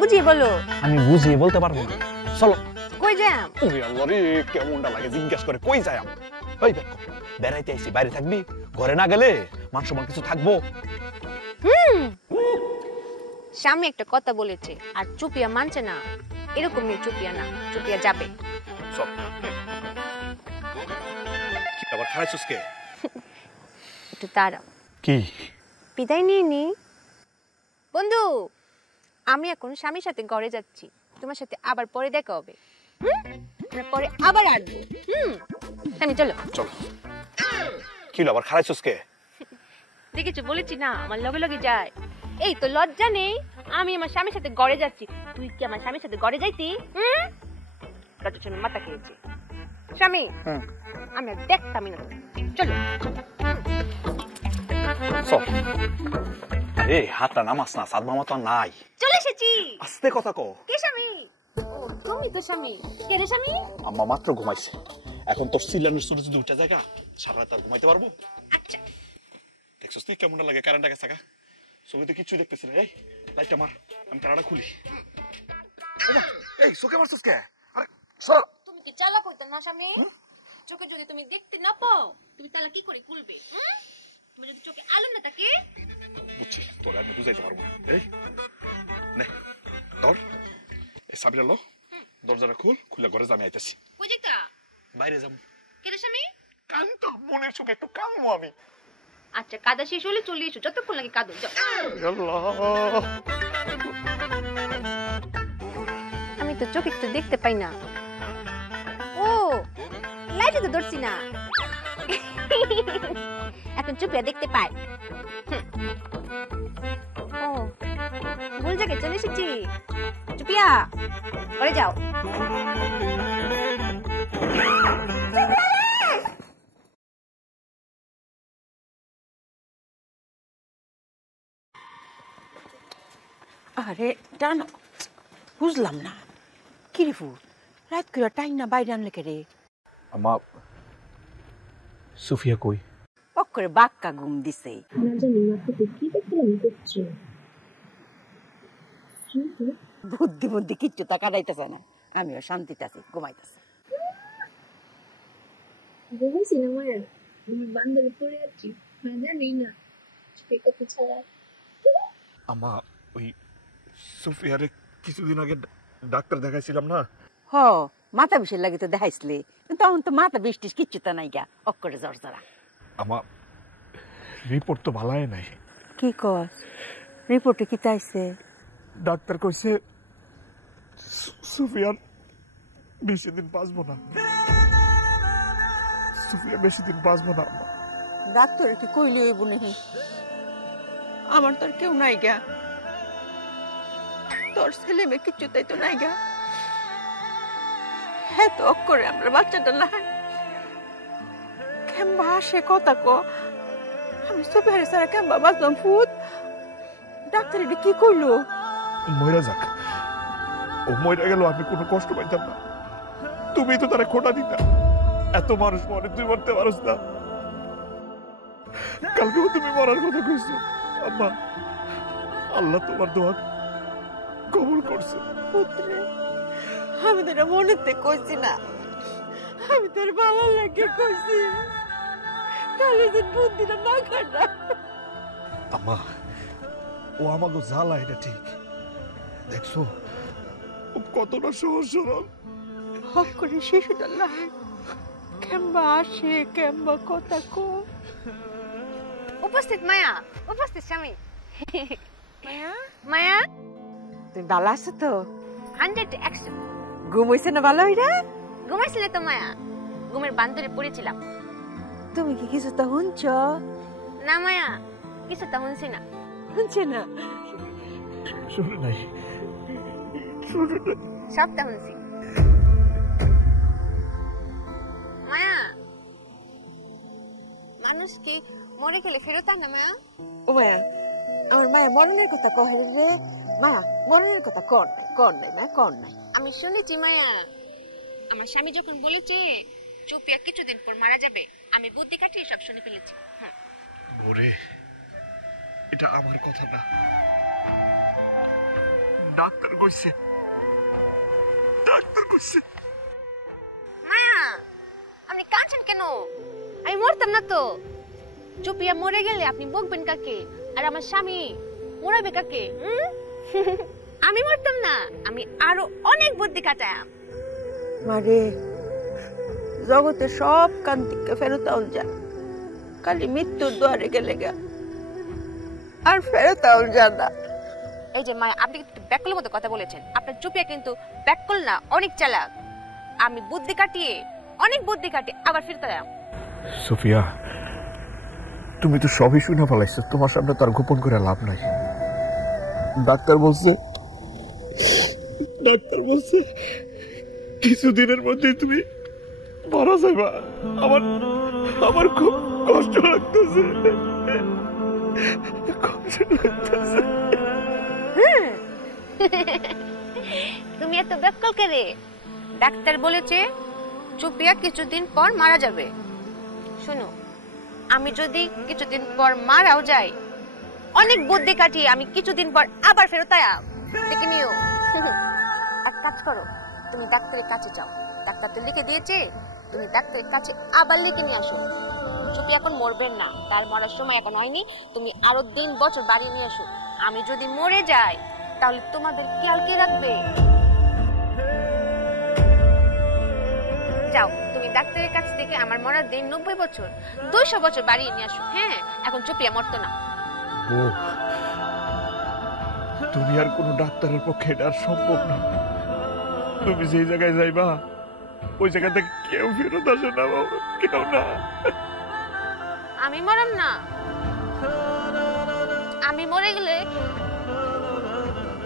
বুঝিয়ে বলো আমি বুঝিয়ে বলতে পারবো না চলো কই যাম ওরে আল্লাহ রে কেমনটা লাগে জিজ্ঞাসা করে কই যাই আমি ওই দেখো বেড়াইতে আইছি বাইরে থাকবি ঘরে না গেলে মান সম্মান কিছু থাকবো স্বামী একটা কথা বলেছে আর চুপিয়া মানছে না এরকম মেয়ে চুপিয়া না চুপিয়া যাবে চল কি আবার খাইছস কে একটু দাঁড়াও কি বিদায় নিয়ে নি বন্ধু আমি এখন স্বামীর সাথে ঘরে যাচ্ছি তোমার সাথে আবার পরে দেখা হবে আমরা পরে আবার আসবো আমি চলো চলো কি আবার খাইছস কে দেখেছো বলেছি না আমার লগে লগে যায় এই তো লজ্জা নেই আমি আমার স্বামীর সাথে ঘরে যাচ্ছি তুই কি আমার স্বামীর সাথে ঘরে যাইতি লজ্জা শুনে মাথা খেয়েছে স্বামী আমি আর দেখতামই না চলো চল আরে হাতটা নামাস না সাত মামা তো নাই চলে এসেছি আস্তে কথা কো কে স্বামী ও তুমি তো স্বামী কে রে স্বামী আম্মা মাত্র ঘুমাইছে এখন তোর সিলানের ছোট ছোট উঠা জায়গা সারা রাত আর ঘুমাইতে পারবো আচ্ছা দেখছস তুই কেমনটা লাগে কারেন্ট গেছে গা ছবিতে কিচ্ছু দেখতেছি না এই লাইটটা মার আমি তারাটা খুলি এই চোখে মারছস কে আরে সর তুমি কি চালাক হইতে না স্বামী চোখে যদি তুমি দেখতে না পাও তুমি তাহলে কি করে খুলবে তুমি যদি চোখে আলো না থাকে বুঝছি তোরে আমি বুঝাইতে পারবো না এই নে ধর এই সাবিরা লো দরজাটা খুলে ঘরে যামি আইতেছি কই যাইতা বাইরে যাবো কে রে স্বামী কান্ত মনের চোখে একটু কামবো আমি আচ্ছা কাদা শেষ হলে চলে এসো যতক্ষণ লাগে কাঁদো যাও আল্লাহ আমি তো চোখে একটু দেখতে পাই না ও লাইটে তো ধরছি না এখন চুপিয়া দেখতে পাই ও ভুল জায়গায় চলে এসেছি চুপিয়া ঘরে যাও আরে টানো বুঝলাম না কি রে ফুল রাত করে টাইম না বাইরে আনলে কে রে আমা সুফিয়া কই করে বাক্কা ঘুম দিছে বুদ্ধি বুদ্ধি কিচ্ছু তা কাটাইতেছে না আমিও শান্তিতে আছি ঘুমাইতেছি ঘুমাইছি না মায়ের বান্ধবী পড়ে আছি জানি না কথা ছাড়া আমা ওই সুফিয়ারে কিছুদিন আগে ডাক্তার দেখাইছিলাম না হ মাথা বিষের লাগে তো দেখাইছিলি তখন তো মাথা বৃষ্টিস কিচ্ছু তা নাই গা অক্ষরে জ্বর জ্বরা আমা রিপোর্ট তো ভালাই নাই কি কস রিপোর্টে কি চাইছে ডাক্তার কইছে সুফিয়ান বেশি দিন বাঁচবো না সুফিয়া বেশি দিন বাঁচবো না ডাক্তার কি কইলি হইব নাকি আমার তোর কেউ নাই গা তোর ছেলে মেয়ে কিচ্ছু তাই তো নাই গা হ্যাঁ তো অক্ষরে আমরা বাচ্চাটা নাই কেমবা আসে কথা কো আমি সুপারে সারা কেমবা বাঁচলাম ফুট ডাক্তার এটা কি করলো মইরা যাক ও মইরা গেল আমি কোনো কষ্ট পাইতাম না তুমি তো তারা খোটা দিতা এত মানুষ মরে তুই মরতে পারস না কালকেও তুমি মরার কথা কইছো আম্মা আল্লাহ তোমার দোয়া কবুল করছে পুত্রে আমি তোর মনেতে কইছি না আমি তোর ভালো লাগে কইছি কালে দিন বুদ্ধিটা না কাটা আম্মা ও আমাকে জ্বালা এটা ঠিক দেখছো ও কতটা সহজ সরল হক করে শিশুটা লাগে কেমবা আসে কেমবা কথা কো উপস্থিত মায়া উপস্থিত স্বামী মায়া মায়া তুমি ভালো আছো তো 100% ঘুম হইছে না ভালো হইরা ঘুমাইছিলে তো মায়া ঘুমের বান্দরে পড়েছিলাম তুমি কি কিছু তো শুনছ না মায়া কিছু তা শুনছি না শুনছে না শুনে নাই সবটা শুনছি মায়া মানুষ কি মরে গেলে ফেরত আন না মায়া ও মায়া আমার মায়ের মরণের কথা কহে রে মায়া, মরণের কথা কর নাই মায়া, কর নাই। আমি শুনেছি মায়া, আমার স্বামী যখন বলেছে চুপিয়া কিছুদিন পর মারা যাবে, আমি বুদ্ধি কাটিয়ে সব শুনে ফেলেছি। হ্যাঁ ওরে, এটা আমার কথা না, ডাক্তার কইছে। মায়া, আপনি কাঁদছেন কেন? আমি মরতাম না তো। চুপিয়া মরে গেলে আপনি বকবেন কাকে? আর আমার স্বামী মরাবে কাকে? আমি মরতাম না, আমি আরো অনেক বুদ্ধি কাটাম। মারে, জগতে সব কান্তিকে ফেরত আউল যা, খালি মৃত্যুর দুয়ারে গেলে গা আর ফেরত আউল যা না। এই যে মায়া, আপনি কিন্তু ব্যাককলের মতো কথা বলেছেন। আপনার চুপিয়া কিন্তু ব্যাককল না, অনেক চালাক। আমি বুদ্ধি কাটিয়ে আবার ফিরতে যাও। সোফিয়া, তুমি তো সবই শুনে ফেলাইছো, তোমার সামনে তো আর গোপন করে লাভ নাই। ডাক্তার বলছে কিছুদিনের মধ্যে তুমি মারা যাবা। আমার খুব কষ্ট লাগতেছে। তুমি এত ব্যাককল কে রে? ডাক্তার বলেছে চুপিয়া কিছুদিন পর মারা যাবে। শোনো, আমি যদি কিছুদিন পর মারাও যাই, অনেক বুদ্ধি কাটিয়ে আমি কিছুদিন পর আবার ফেরত আয়া দেখে নিও। এক কাজ করো, তুমি ডাক্তারের কাছে যাও, ডাক্তার তো লিখে দিয়েছে, তুমি ডাক্তারের কাছে আবার লিখে নিয়ে আসো। চুপি এখন মরবেন না, তার মরার সময় এখন হয়নি, তুমি আরো দিন বছর বাড়িয়ে নিয়ে আসো। আমি যদি মরে যাই তাহলে তোমাদের খেয়াল কে রাখবে? যাও, তুমি ডাক্তারের কাছ থেকে আমার মরার দিন 90 বছর 200 বছর বাড়িয়ে নিয়ে আসো। হ্যাঁ, এখন চুপিয়া মরতো না। তুমি আর কোন ডাক্তারের পক্ষে এটা আর সম্ভব না। তুমি যেই জায়গায় যাইবা ওই জায়গা থেকে কেউ ফেরত আসে না বাবা, কেউ না। আমি মরম না, আমি মরে গেলে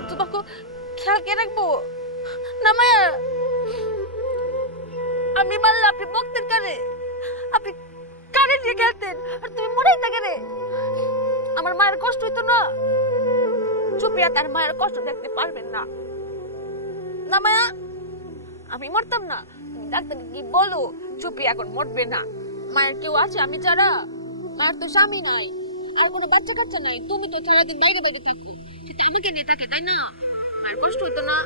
তোমাকে খেয়াল কে রাখবো না মায়া? আমি মারলে আপনি বকতেন কারে? আপনি কারে নিয়ে খেলতেন? আর তুমি মরেই থাকে রে। আমার মায়ের কষ্ট হইতো না? চুপিয়া তার মায়ের কষ্ট দেখতে পারবেন না না মায়া? আমি মরতাম না, তুমি ডাক্তার কি বলো চুপিয়া এখন মরবে না। মায়ের কেউ আছে আমি ছাড়া? মায়ের তো স্বামী নাই, আর কোনো বাচ্চা কাচ্চা নেই, তুমি তো সারাদিন বাইরে বাইরে থাকবে, সেটা আমাকে নিয়ে থাকে, তাই না? মায়ের কষ্ট হইতো না?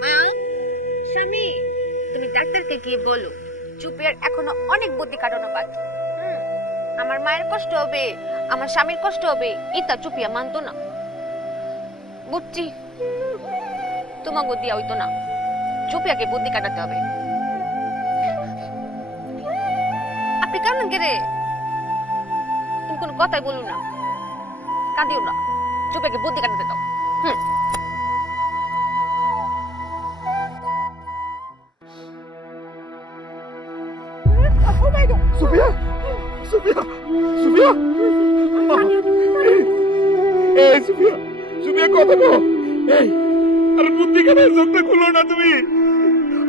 মায়া, স্বামী, তুমি ডাক্তারকে গিয়ে বলো চুপিয়ার এখনো অনেক বুদ্ধি কাটানো বাকি। আমার মায়ের কষ্ট হবে, আমার স্বামীর কষ্ট হবে, এটা চুপিয়া মানতো না। বুঝছি, তোমাকে দিয়া হইতো না, চুপিয়াকে বুদ্ধি কাটাতে হবে। আপনি কান্দেন কে রে? তুমি কোনো কথাই বলো না, কাঁদিও না, চুপিয়াকে বুদ্ধি কাটাতে দাও। সুফিয়া, সুফিয়া, সুফিয়া, এই সুফিয়া, সুফিয়া কথা কো। এই আর বুদ্ধি কেন চোখটা খুলো না তুমি?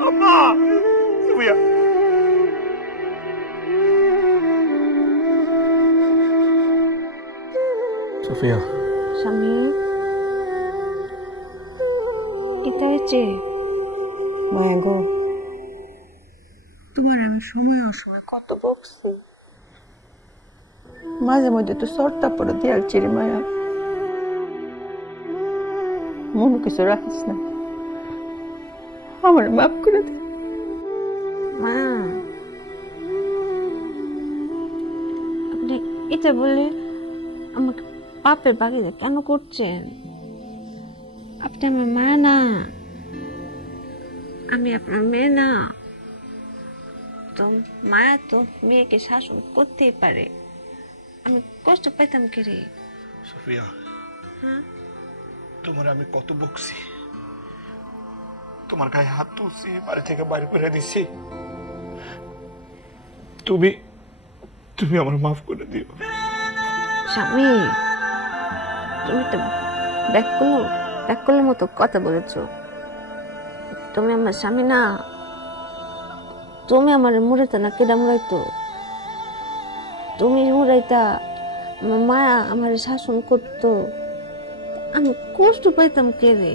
আম্মা, সুফিয়া। সুফিয়া, স্বামী, এটা হচ্ছে মায়া গো, তোমার আমি সময় অসময় কত বকছি, মাঝে মধ্যে তো সরতা পড়ে দিয়ালছি রে মায়া, মনে কিছু রাখিস না, আমার মাফ করে দে। মা, আপনি এটা বলে আমাকে পাপের বাগিয়ে কেন করছেন? আপনি আমার মা না, আমি আপনার মেয়ে না। তো মায়া তো মেয়েকে শাসন করতেই পারে, আমি কষ্ট পাইতাম কি রে? সুফিয়া, হ্যাঁ, তোমার আমি কত বকছি, তোমার গায়ে হাত তুলছি, বাড়ি থেকে বাইরে করে দিচ্ছি, তুমি তুমি আমার মাফ করে দিও। স্বামী, তুমি তো ব্যাককলের মতো কথা বলেছো। তুমি আমার স্বামী না, তুমি আমার মুড়াইতা না, কেডা মুড়াইতো? তুমি মুড়াইতা, আমার মায়া আমার শাসন করতো, আমি কষ্ট পাইতাম কে রে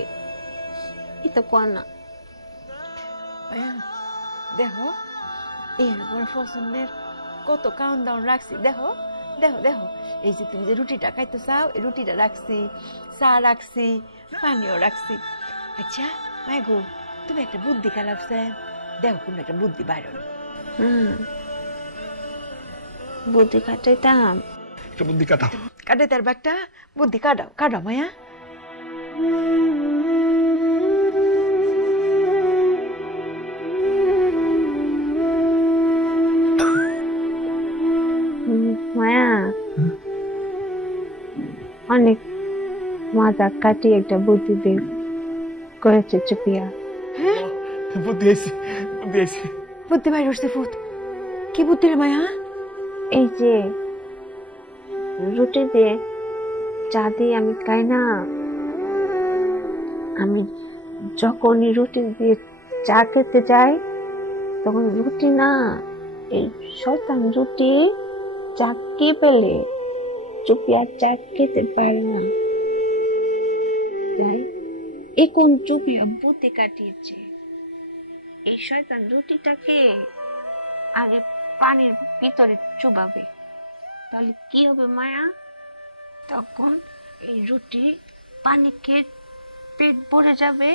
এটা কর না মায়া দেখো এরপর পছন্দের কত কাউন্টডাউন রাখছি দেখো দেখো দেখো এই যে তুমি যে রুটিটা খাইতে চাও এই রুটিটা রাখছি চা রাখছি পানিও রাখছি আচ্ছা মায়া গো তুমি একটা বুদ্ধি খালাপছে দেখো কোন একটা বুদ্ধি বাইরন বুদ্ধি কাটাইতাম একটা বুদ্ধি কাটাও কাটে তার ব্যাগটা বুদ্ধি কাটাও কাটাও মায়া মায়া অনেক মজা কাটিয়ে একটা বুদ্ধি বের করেছে চুপিয়া বুদ্ধি আইছি বুদ্ধি আইছি বুদ্ধি বাইর হচ্ছে ফুট কি বুদ্ধি রে মায়া এই যে রুটি দিয়ে চা দিয়ে আমি খাই না আমি যখনই রুটি দিয়ে চা খেতে যাই তখন রুটি না এই শয়তান রুটি চা কে পেলে চুপিয়া চা খেতে পারে না তাই এখন চুপিয়া বুদ্ধি কাটিয়েছে এই শয়তান রুটিটাকে আগে পানির ভিতরে চুবাবে তাহলে কি হবে মায়া তখন এই রুটি পানি খেয়ে পেট ভরে যাবে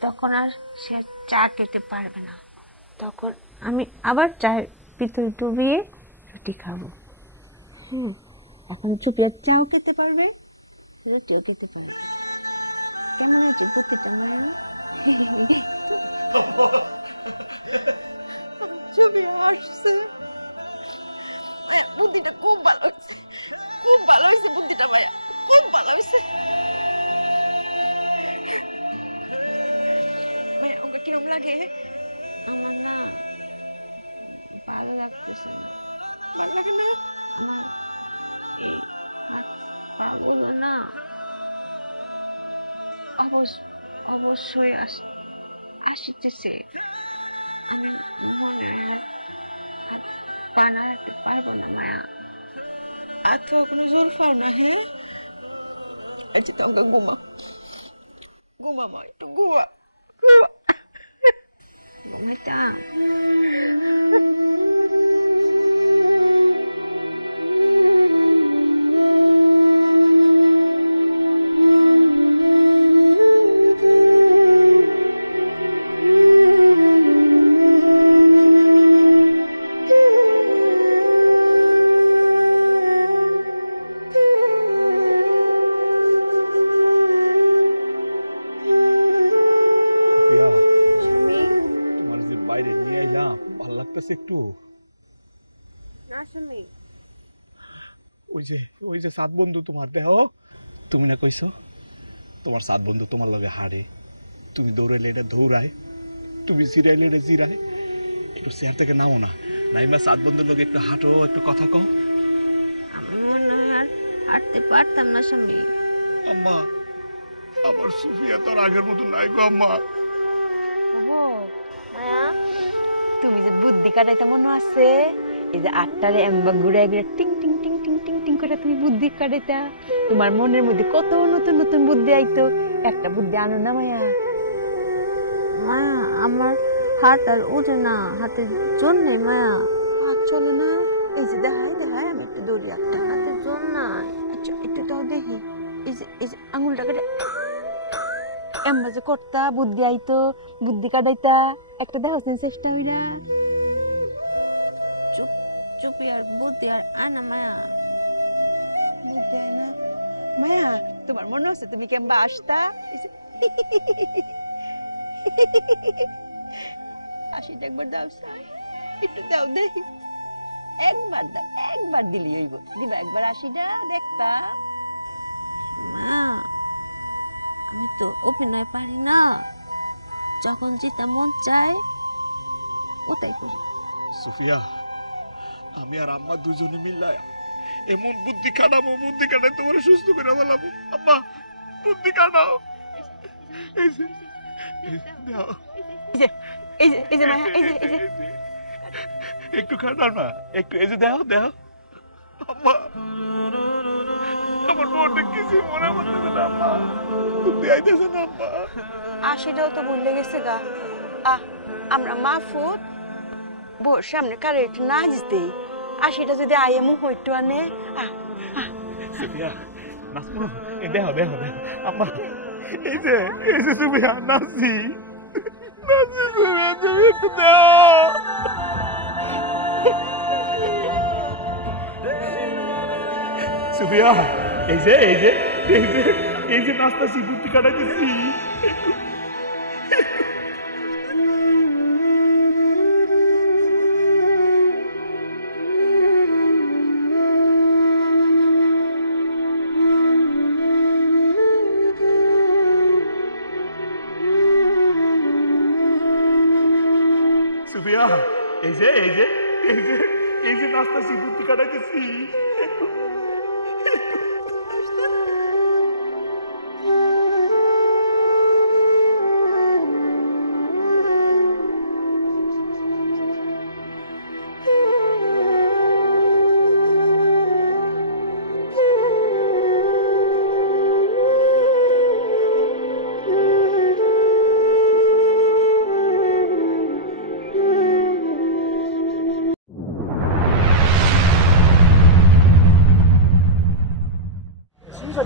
তখন আর সে চা খেতে পারবে না তখন আমি আবার চায়ের ভিতরে ডুবিয়ে রুটি খাবো এখন চুপিয়া চাও খেতে পারবে রুটিও খেতে পারবে কেমন আছে বুদ্ধিটা মায়া ছবি আসছে বুদ্ধিটা খুব ভালো হয়েছে খুব ভালো হয়েছে বুদ্ধিটা মায়া খুব ভালো হয়েছে ওকে কিরম লাগে আমার না ভালো লাগতেছে না ভালো লাগে না আমার এই পাগুলো না অবশ্যই আসিতেছে আমি মনে হয় হাত পা নাড়াতে পারবো না মায়া আর তো কোনো জোর পাও না হ্যাঁ আচ্ছা তোমাকে ঘুমা ঘুমা মা একটু ঘুমা ঘুমিতা তোমার যে বাইরে নিয়ে আইলাম ভালো লাগতেছে একটু ওই যে সাত বন্ধু তোমার দেহ তুমি না কইছো তোমার সাত বন্ধু তোমার লগে হারে তুমি দৌড়াইলে এটা দৌড়ায় তুমি জিরাইলে এটা জিরায় একটু চেয়ার থেকে নামো না নাইমা সাত বন্ধুর লগে একটু হাঁটো একটু কথা কও আমি মনে হয় আর হাঁটতে পারতাম না স্বামী আম্মা আমার সুফিয়া তোর আগের মতো নাই গো আম্মা তুমি যে বুদ্ধি কাটাইতে মনে আছে এই যে আটটারে এমবা ঘুরে ঘুরে টিং টিং টিং টিং টিং টিং করে তুমি বুদ্ধি কাটাইতা তোমার মনের মধ্যে কত নতুন নতুন বুদ্ধি আইতো একটা বুদ্ধি আনো না মায়া মা আমার হাত আর ওঠে না হাতের জোর নেই মায়া হাত চলে না এই যে দেখাই দেখাই আমি একটু দৌড়ি একটা হাতের জোর নাই আচ্ছা একটু দাও দেখি এই যে আঙুলটা কাটে এমবা যে করতা বুদ্ধি আইতো বুদ্ধি কাটাইতা একটা দেখাচ্ছেন চেষ্টা হইরা চুপি আর বুদ্ধি আর আনা মায়া বুদ্ধি আয় না মায়া তোমার মনে আছে তুমি কেমবা আসতা হাসিটা একবার দাও একটু দাও দেখি একবার দাও একবার দিলি হইব দিবা একবার হাসিটা দেখতা মা আমি তো অভিনয় পারি না যখন যেটা মন চায় ওটাই করি সুফিয়া আমি আর আম্মা দুজনে মিলাই এমন বুদ্ধি কাটাই তোমার সুস্থ করে বলাবো আম্মা বুদ্ধি কাটাও এই যে মায়া এই যে একটু খাটাও না একটু এই যে দেখো আম্মা আমার মনে কিছু মনে করতেছে না আম্মা তুমি আইতেছ না আম্মা আশিটাও তো ভুলে গেছে গা আমরা মাহফুজ বোর সামনে কারে একটু নাচ দেই আশিটা যদি আয়ে মুখ একটু আনে সুফিয়া নাচবো দেখো দেখো আম্মা এই যে তুমি নাচি তুমি একটু দাও সুফিয়া এই যে নাচতাছি বুদ্ধি কাটাইতেছি সুফিয়া এই যে নাচতাছি বুদ্ধি কাটাইতেছি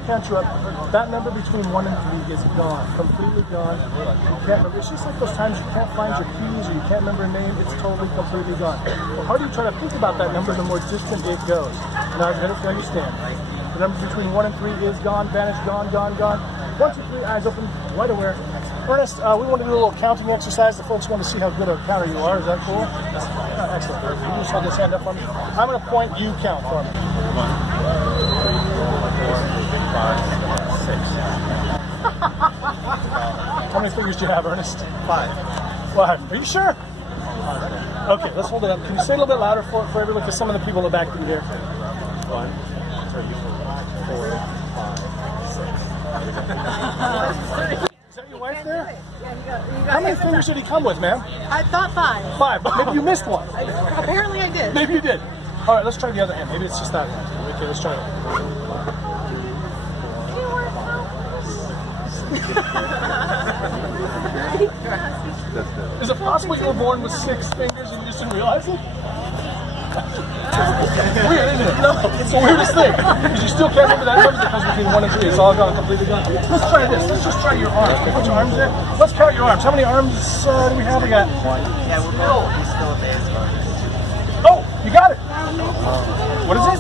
Count you up. That number between 1 and 3 is gone, completely gone. You can't remember. It's just like those times you can't find your keys or you can't remember a name. It's totally, completely gone. The harder you try to think about that number, the more distant it goes. Now, I understand. The number between 1 and 3 is gone, vanished, gone, gone, gone. 1, 2, 3, eyes open, wide aware. Ernest, we want to do a little counting exercise. The folks want to see how good a counter you are. Is that cool? Excellent. You just hold this hand up for me. I'm going to point, you count for me. 5, 6. How many fingers do you have, Ernest? 5. 5. Are you sure? Okay, let's hold it up. Can you say it a little bit louder for everyone? Because some of the people in the back can hear. 1, 2, 4, 5, 6. Is that your wife there? How many fingers did he come with, ma'am? I thought 5. 5, but maybe you missed one. Apparently I did. Maybe you did. All right, let's try the other hand. Maybe it's just that one. Okay, let's try it. Is it possible you were born with 6 fingers and you just didn't realize it? Weird, isn't it? No, it's the weirdest thing. Because you still can't remember that number because between 1 and 3, it's all gone, completely gone. Let's try this. Let's just try your arms. Can you put your arms there? Let's count your arms. How many arms do we have? We got 1. Yeah, we're still there. Oh, you got it. What is it?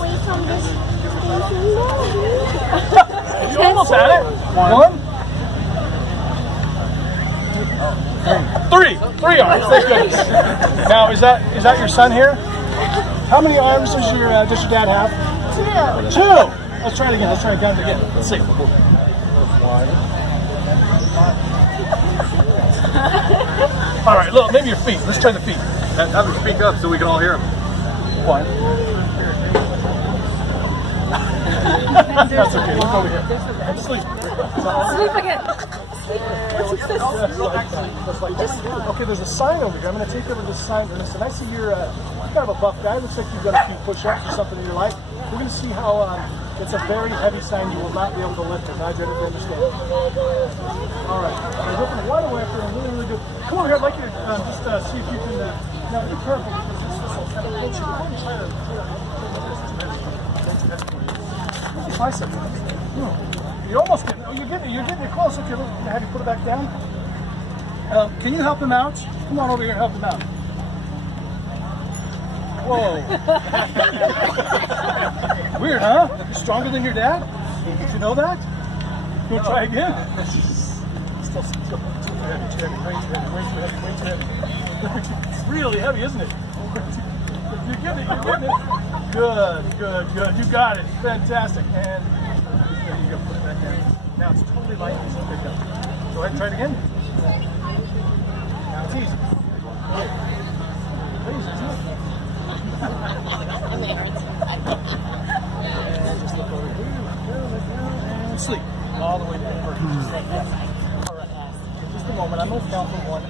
You almost had it. 1. 3 arms. Thank goodness. Now, is that your son here? How many arms does your dad have? 2. Let's try it again. Let's try to count it again. Let's see. 1. All right, look, maybe your feet. Let's try the feet. Have them speak up so we can all hear them. 1. That's okay. Let's go over here. Sleep. Sleep again. Okay, there's a sign over here. I'm going to take over this sign. Listen, I see you're kind of a buff guy. Looks like you've done a few push-ups or something in your life. We're going to see how it's a very heavy sign. You will not be able to lift it. I don't understand. All right. We're looking wide away for really, really good. Come over here. I'd like you to just see if you can. Now, be careful because this will kind of push you. Let me try to. Bicep. You're almost getting. Oh, you're getting close. Okay, look, have you put it back down? Can you help him out? Come on over here and help him out. Whoa. Weird, huh? You're stronger than your dad? Did you know that? You want to try again? Still too heavy, too heavy, way too heavy, way too heavy, way too heavy. It's really heavy, isn't it? You're getting it, you're getting it. Good. You got it. Fantastic. And there you go, put it back down. Now it's totally light, easy to pick up. Go ahead and try it again. Now it's easy. Please, it's easy. And just look over here. And sleep. All the way down. All right. In just a moment, I'm going to count from 1.